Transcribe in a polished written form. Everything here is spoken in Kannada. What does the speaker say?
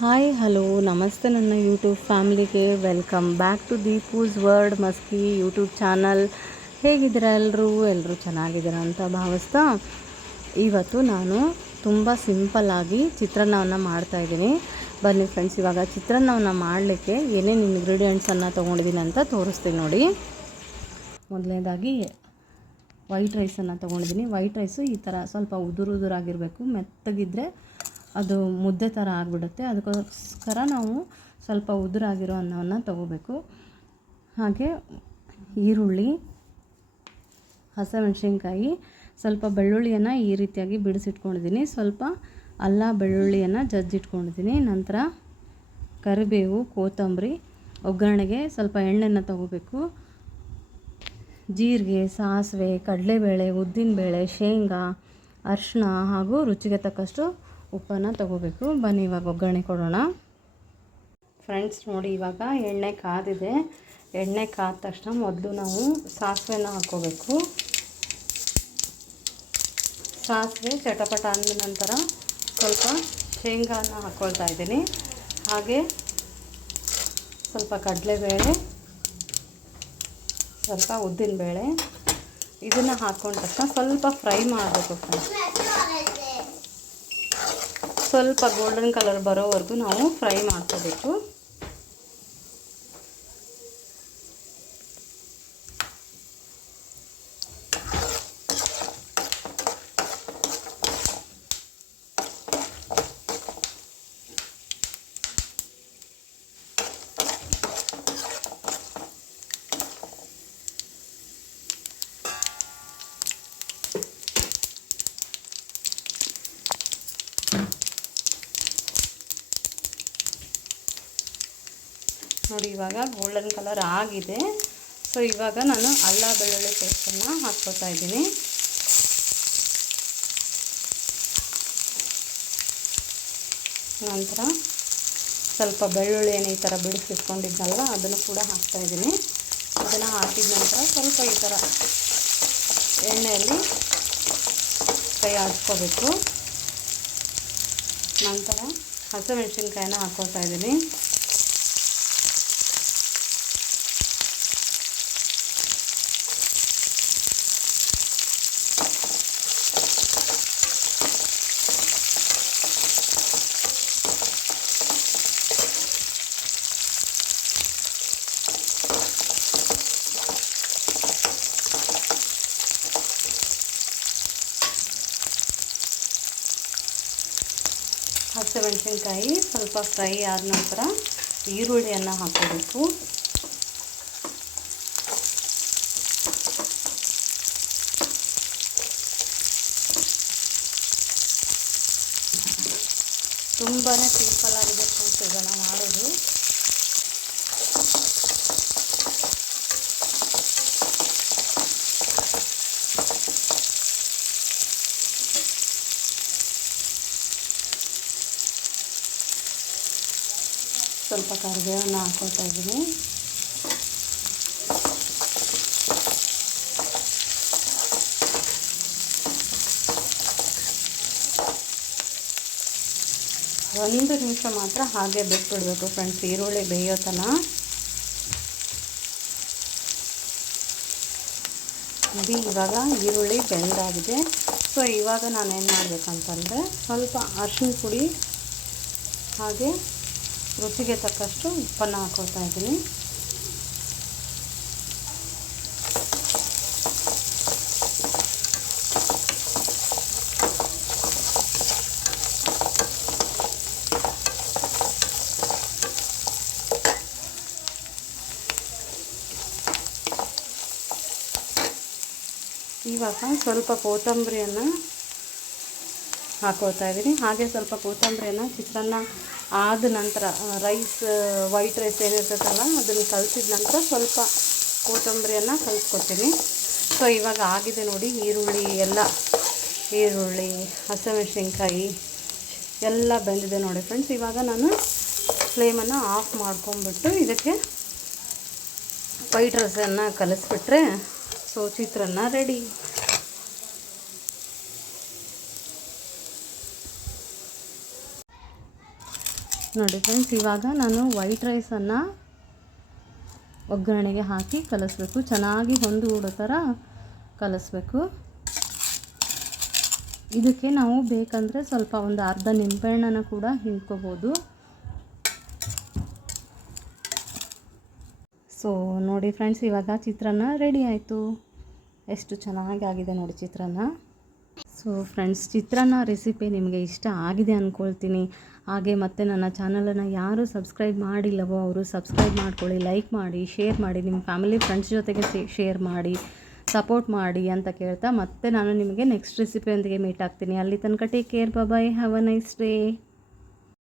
ಹಾಯ್ ಹಲೋ ನಮಸ್ತೆ ನನ್ನ ಯೂಟ್ಯೂಬ್ ಫ್ಯಾಮ್ಲಿಗೆ welcome back to Deepu's word ಮಸ್ಕಿ ಯೂಟ್ಯೂಬ್ ಚಾನಲ್. ಹೇಗಿದ್ದೀರಾ ಎಲ್ಲರೂ ಚೆನ್ನಾಗಿದ್ದೀರಾ ಅಂತ ಭಾವಿಸ್ತಾ ಇವತ್ತು ನಾನು ತುಂಬ ಸಿಂಪಲ್ಲಾಗಿ ಚಿತ್ರಾನ್ನವನ್ನು ಮಾಡ್ತಾಯಿದ್ದೀನಿ. ಬನ್ನಿ ಫ್ರೆಂಡ್ಸ್, ಇವಾಗ ಚಿತ್ರಾನ್ನವನ್ನು ಮಾಡಲಿಕ್ಕೆ ಏನೇನು ಇಂಗ್ರೀಡಿಯೆಂಟ್ಸನ್ನು ತೊಗೊಂಡಿದ್ದೀನಿ ಅಂತ ತೋರಿಸ್ತೀನಿ ನೋಡಿ. ಮೊದಲನೇದಾಗಿ ವೈಟ್ ರೈಸನ್ನು ತೊಗೊಂಡಿದ್ದೀನಿ. ವೈಟ್ ರೈಸು ಈ ಥರ ಸ್ವಲ್ಪ ಉದುರಾಗಿರಬೇಕು, ಮೆತ್ತಗಿದ್ದರೆ ಅದು ಮುದ್ದೆ ಥರ ಆಗಿಬಿಡುತ್ತೆ. ಅದಕ್ಕೋಸ್ಕರ ನಾವು ಸ್ವಲ್ಪ ಉದುರಾಗಿರೋ ಅನ್ನವನ್ನು ತೊಗೋಬೇಕು. ಹಾಗೆ ಈರುಳ್ಳಿ, ಹಸಿಮೆಣಸಿನ್ಕಾಯಿ, ಸ್ವಲ್ಪ ಬೆಳ್ಳುಳ್ಳಿಯನ್ನು ಈ ರೀತಿಯಾಗಿ ಬಿಡಿಸಿಟ್ಕೊಂಡಿದ್ದೀನಿ. ಸ್ವಲ್ಪ ಅಲ್ಲ ಬೆಳ್ಳುಳ್ಳಿಯನ್ನು ಜಜ್ಜಿಟ್ಕೊಂಡಿದ್ದೀನಿ. ನಂತರ ಕರಿಬೇವು, ಕೊತ್ತಂಬರಿ, ಒಗ್ಗರಣೆಗೆ ಸ್ವಲ್ಪ ಎಣ್ಣೆಯನ್ನು ತೊಗೋಬೇಕು. ಜೀರಿಗೆ, ಸಾಸಿವೆ, ಕಡಲೆಬೇಳೆ, ಉದ್ದಿನಬೇಳೆ, ಶೇಂಗಾ, ಅರಿಶಿನ ಹಾಗೂ ರುಚಿಗೆ ತಕ್ಕಷ್ಟು ಉಪ್ಪನ್ನು ತೊಗೋಬೇಕು. ಬನ್ನಿ ಇವಾಗ ಒಗ್ಗರಣೆ ಕೊಡೋಣ. ಫ್ರೆಂಡ್ಸ್ ನೋಡಿ, ಇವಾಗ ಎಣ್ಣೆ ಕಾದಿದೆ. ಎಣ್ಣೆ ಕಾದ ತಕ್ಷಣ ಮೊದಲು ನಾವು ಸಾಸಿವೆನ ಹಾಕ್ಕೋಬೇಕು. ಸಾಸಿವೆ ಚಟಪಟ ಅಂದ ನಂತರ ಸ್ವಲ್ಪ ಶೇಂಗಾನ ಹಾಕ್ಕೊಳ್ತಾ ಇದ್ದೀನಿ. ಹಾಗೆ ಸ್ವಲ್ಪ ಕಡಲೆಬೇಳೆ, ಸ್ವಲ್ಪ ಉದ್ದಿನಬೇಳೆ, ಇದನ್ನು ಹಾಕ್ಕೊಂಡ ತಕ್ಷಣ ಸ್ವಲ್ಪ ಫ್ರೈ ಮಾಡಬೇಕು ಫ್ರೆಂಡ್ಸ್. ಸ್ವಲ್ಪ ಗೋಲ್ಡನ್ ಕಲರ್ ಬರೋವರೆಗೂ ನಾವು ಫ್ರೈ ಮಾಡ್ಕೋಬೇಕು. ನೋಡಿ, ಇವಾಗ ಗೋಲ್ಡನ್ ಕಲರ್ ಆಗಿದೆ. ಸೊ ಇವಾಗ ನಾನು ಅಲ್ಲ ಬೆಳ್ಳುಳ್ಳಿ ಪೇಸ್ಟನ್ನು ಹಾಕ್ಕೊತಾ ಇದ್ದೀನಿ. ನಂತರ ಸ್ವಲ್ಪ ಬೆಳ್ಳುಳ್ಳಿಯನ್ನು ಈ ಥರ ಬಿಡಿಸಿಟ್ಕೊಂಡಿದ್ನಲ್ವ ಅದನ್ನು ಕೂಡ ಹಾಕ್ತಾಯಿದ್ದೀನಿ. ಅದನ್ನು ಹಾಕಿದ ನಂತರ ಸ್ವಲ್ಪ ಈ ಥರ ಎಣ್ಣೆಯಲ್ಲಿ ಕೈ ಆಡಿಸ್ಕೋಬೇಕು. ನಂತರ ಹಸಿಮೆಣಸಿನ್ಕಾಯಿನ ಹಾಕ್ಕೊತಾ ಇದ್ದೀನಿ. ಹಸಿಮೆಣಸಿನ್ಕಾಯಿ ಸ್ವಲ್ಪ ಫ್ರೈ ಆದ ನಂತರ ಈರುಳ್ಳಿಯನ್ನು ಹಾಕೋಬೇಕು. ತುಂಬಾ ಸಿಂಪಲ್ ಆಗಿದೆ ಫ್ರೆಂಡ್ಸ್ ಇದನ್ನು ಮಾಡೋದು. ಸ್ವಲ್ಪ ಕರಿಬೇವನ್ನು ಹಾಕ್ಕೊತಾ ಇದ್ದೀನಿ. ಒಂದು ನಿಮಿಷ ಮಾತ್ರ ಹಾಗೆ ಬಿಟ್ಬಿಡಬೇಕು ಫ್ರೆಂಡ್ಸ್, ಈರುಳ್ಳಿ ಬೇಯೋ ತನಕ. ನೋಡಿ, ಇವಾಗ ಈರುಳ್ಳಿ ಬೆಂದಾಗಿದೆ. ಸೊ ಇವಾಗ ನಾನೇನು ಮಾಡಬೇಕಂತಂದರೆ ಸ್ವಲ್ಪ ಅರಿಶಿನ ಪುಡಿ ಹಾಗೆ ರುಚಿಗೆ ತಕ್ಕಷ್ಟು ಉಪ್ಪನ್ನು ಹಾಕ್ಕೊಳ್ತಾ ಇದ್ದೀನಿ. ಇವಾಗ ಸ್ವಲ್ಪ ಕೊತ್ತಂಬರಿಯನ್ನು ಹಾಕ್ಕೊಳ್ತಾ ಇದ್ದೀನಿ. ಹಾಗೆ ಸ್ವಲ್ಪ ಕೊತ್ತಂಬರಿಯನ್ನು ಚಿತ್ರಾನ್ನ ಆದ ನಂತರ ರೈಸ್ ವೈಟ್ ರೈಸ್ ಏನಿರ್ತೈತಲ್ಲ ಅದನ್ನು ಕಲಸಿದ ನಂತರ ಸ್ವಲ್ಪ ಕೊತ್ತಂಬರಿಯನ್ನು ಕಲಿಸ್ಕೊತೀನಿ. ಸೊ ಇವಾಗ ಆಗಿದೆ ನೋಡಿ, ಈರುಳ್ಳಿ ಹಸಿಮೆಣಸಿನ್ಕಾಯಿ ಎಲ್ಲ ಬೆಂದಿದೆ ನೋಡಿ ಫ್ರೆಂಡ್ಸ್. ಇವಾಗ ನಾನು ಫ್ಲೇಮನ್ನು ಆಫ್ ಮಾಡ್ಕೊಂಬಿಟ್ಟು ಇದಕ್ಕೆ ವೈಟ್ ರೈಸನ್ನು ಕಲಿಸ್ಬಿಟ್ರೆ ಸೊ ಚಿತ್ರಾನ್ನ ರೆಡಿ. ನೋಡಿ ಫ್ರೆಂಡ್ಸ್, ಇವಾಗ ನಾನು ವೈಟ್ ರೈಸನ್ನು ಒಗ್ಗರಣೆಗೆ ಹಾಕಿ ಕಲಿಸ್ಬೇಕು. ಚೆನ್ನಾಗಿ ಹೊಂದಿಬಿಡೋ ಥರ ಕಲಿಸ್ಬೇಕು. ಇದಕ್ಕೆ ನಾವು ಬೇಕಂದರೆ ಸ್ವಲ್ಪ ಒಂದು ಅರ್ಧ ನಿಂಬೆಹಣ್ಣನ್ನು ಕೂಡ ಹಿಂಡ್ಕೋಬೋದು. ಸೊ ನೋಡಿ ಫ್ರೆಂಡ್ಸ್, ಇವಾಗ ಚಿತ್ರಾನ್ನ ರೆಡಿ ಆಯಿತು. ಎಷ್ಟು ಚೆನ್ನಾಗಿ ಆಗಿದೆ ನೋಡಿ ಚಿತ್ರಾನ್ನ. ಸೊ ಫ್ರೆಂಡ್ಸ್, ಚಿತ್ರಾನ್ನ ರೆಸಿಪಿ ನಿಮಗೆ ಇಷ್ಟ ಆಗಿದೆ ಅಂದ್ಕೊಳ್ತೀನಿ. ಹಾಗೆ ಮತ್ತು ನನ್ನ ಚಾನಲನ್ನು ಯಾರು ಸಬ್ಸ್ಕ್ರೈಬ್ ಮಾಡಿಲ್ಲವೋ ಅವರು ಸಬ್ಸ್ಕ್ರೈಬ್ ಮಾಡ್ಕೊಳ್ಳಿ, ಲೈಕ್ ಮಾಡಿ, ಶೇರ್ ಮಾಡಿ, ನಿಮ್ಮ ಫ್ಯಾಮಿಲಿ ಫ್ರೆಂಡ್ಸ್ ಜೊತೆಗೆ ಶೇರ್ ಮಾಡಿ, ಸಪೋರ್ಟ್ ಮಾಡಿ ಅಂತ ಕೇಳ್ತಾ ಮತ್ತೆ ನಾನು ನಿಮಗೆ ನೆಕ್ಸ್ಟ್ ರೆಸಿಪಿಯೊಂದಿಗೆ ಮೀಟ್ ಆಗ್ತೀನಿ. ಅಲ್ಲಿ ತನಕ take care, bye, have a nice day.